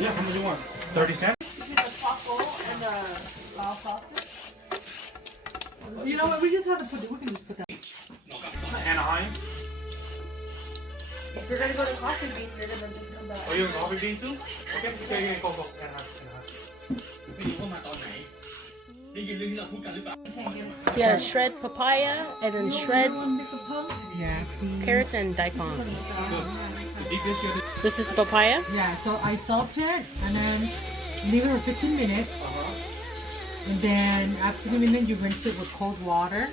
Yeah, how much do you want? 30 cents? The taco and the Lao sausage. You know what? We just have to put. We can just put that. Anaheim. If you're gonna go to Coffee Bean, you're gonna just come back. Oh, you're coffee bean too? Okay, okay, go. Anaheim. So you gotta shred papaya and then shred Yeah. carrots and daikon. Good. The deep dish you This is the papaya. Yeah. So I salt it and then leave it for 15 minutes. And then after 15 minutes, you rinse it with cold water.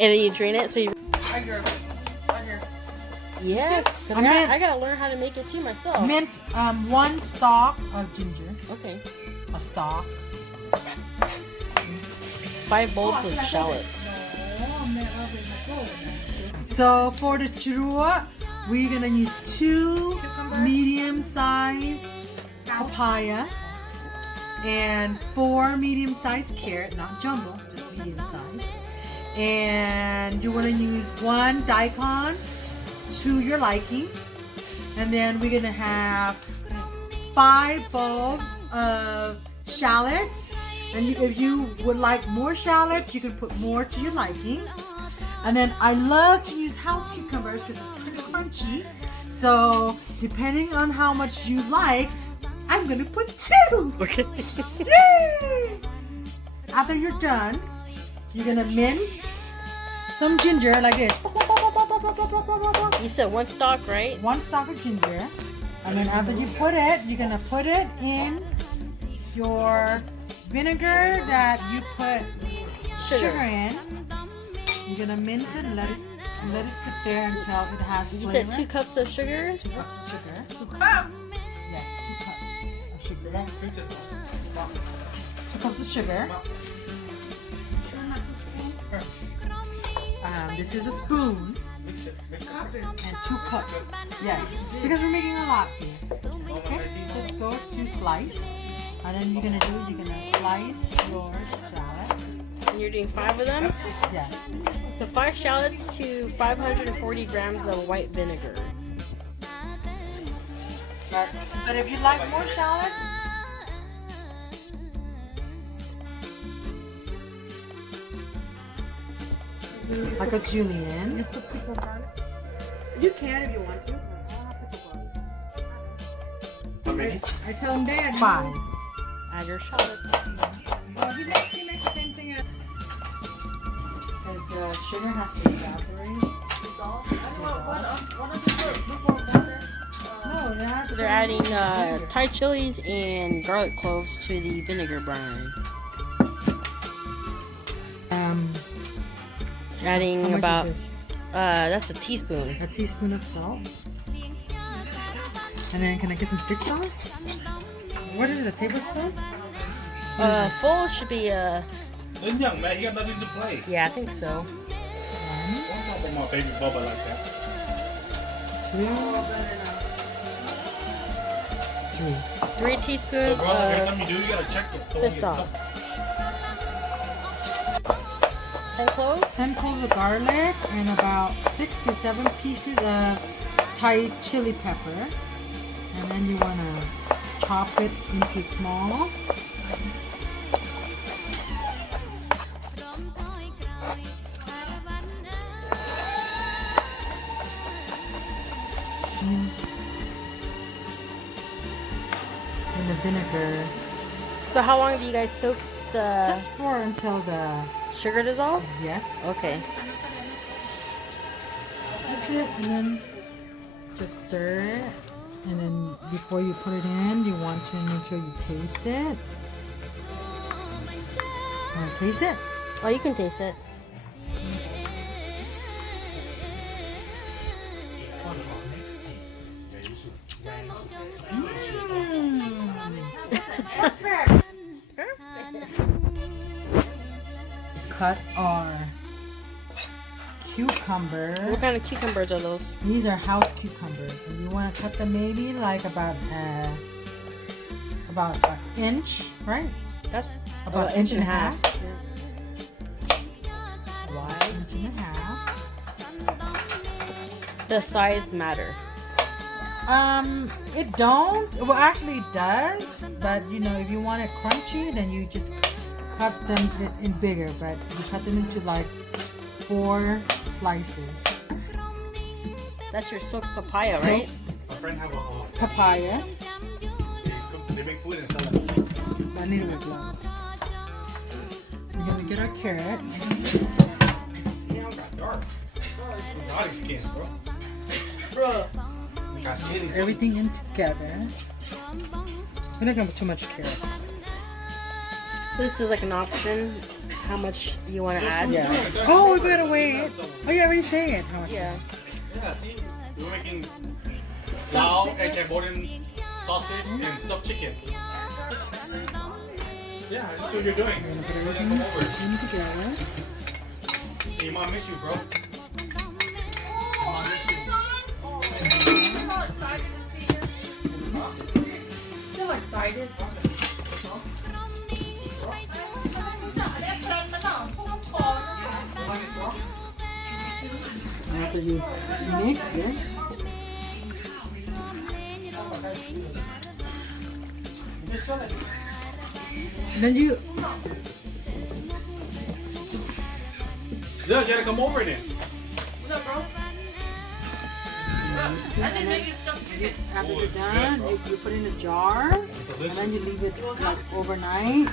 And then you drain it so you... Yes. I gotta learn how to make it too myself. Mint 1 stalk of ginger. Okay. A stalk. 5 bowls of shallots. So for the churua, we're gonna use 2 medium-sized papaya and 4 medium-sized carrot, not jumbo, just medium-sized. And you want to use 1 daikon to your liking. And then we're gonna have 5 bulbs of shallots. And if you would like more shallots, you can put more to your liking. And then I love to use house cucumbers because it's kind of crunchy. So depending on how much you like, I'm gonna put 2. Okay. Yay! After you're done, you're gonna mince some ginger like this. You said 1 stalk, right? 1 stalk of ginger. And then after you put it, you're gonna put it in your vinegar that you put sugar in. You're gonna mince it and let it sit there until it has flavor. You said 2 cups of sugar? 2 cups of sugar. 2 cups? Yes, 2 cups of sugar. 2 cups of sugar. This is a spoon. And 2 cups. Yes, because we're making a lot here. Okay, just go to slice. And then you're gonna slice your shallot. And you're doing 5 of them? Yeah. So 5 shallots to 540 grams of white vinegar. But if you like more shallot, like a julienne. You can if you want to. I tell him Dad. 5. Add your shallots. Well, he makes the same thing. Because the sugar has to evaporate. No, it has So they're adding Thai chilies and garlic cloves to the vinegar brine. Adding how much about is this? that's a teaspoon. A teaspoon of salt. And then can I get some fish sauce? What is it, a tablespoon? Full should be Đến young man, you got nothing to play. yeah, I think so. Don't talk about my baby Bubba like that. 3. 3 teaspoons So, brother, every of time you do, you gotta check it. fish sauce. 10 cloves. 10 cloves of garlic and about 6 to 7 pieces of Thai chili pepper. And then you want to chop it into small. And the vinegar. So how long do you guys soak the Just pour until the sugar dissolves? yes. Okay. That's it. And then just stir it. And then before you put it in, you want to make sure you taste it. Want to taste it? Oh, you can taste it. Cut our cucumbers. What kind of cucumbers are those? These are house cucumbers, and you want to cut them maybe like about an inch, right? That's About an inch and a half. Wide. Inch and a half. The size matter. It don't. Well, actually, it does. But you know, if you want it crunchy, then you just cut them in bigger. But you cut them into like 4 slices. That's your soaked papaya, So- right? My friend have a Papaya. they make food and sell it. I need a glove. We're gonna get our carrots. Damn, got dark. Exotic skin, bro. Got skin Mix in everything in together. We're not gonna put too much carrots. This is like an option. How much you want to add? Yeah. Oh, we gotta wait. Oh, you already say it. How much? Yeah. Yeah, see? We're making Lao and Cambodian sausage and stuffed chicken. Yeah, that's what you're doing. We're gonna put Come everything over. in together. Hey, your mom miss you, bro. Your mom miss you. Still excited. After you mix this, then you Yeah, you gotta come over then. What's up, bro? I didn't make you stuffed chicken. after you're done, you put in a jar, and then you leave it like overnight.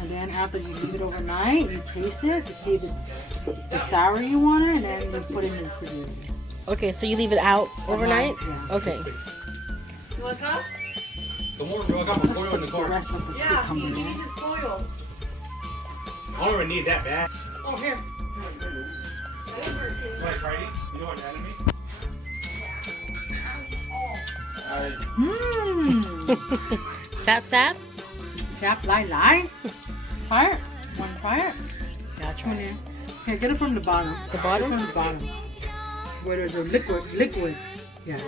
And then after you leave it overnight, you taste it to see if it's the sour you want it, and then you put it in the refrigerator. Okay, so you leave it out overnight? Yeah. Okay. You want cup? Come over, bro. I got my foil in the The car. rest of the Yeah, cucumber he there. just spoiled. I don't even need that bad. Oh, here. Like Friday? You know what anime? Mmm. Sap sap? Sap lai lai. Try it. Want to try it? Gotcha. Come here. Here, get it from the bottom. The bottom? Get it from the bottom. Where there's a liquid. Yeah.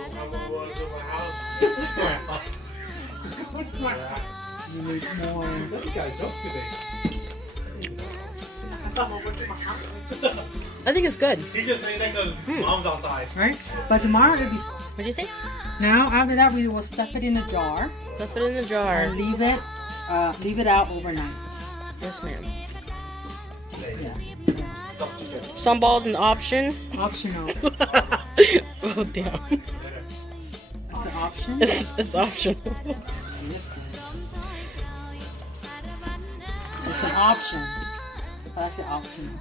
What's my house? You need more. You guys joke today. I think it's good. He just saying that because mom's outside. Right? But tomorrow it'll be. What'd you say? Now after that we will stuff it in a jar Let's put it in a jar. and leave it out overnight. Yes, ma'am. Yeah. Sambal's an option. Optional. Oh, damn. That's an option. It's optional. It's an option. That's an optional.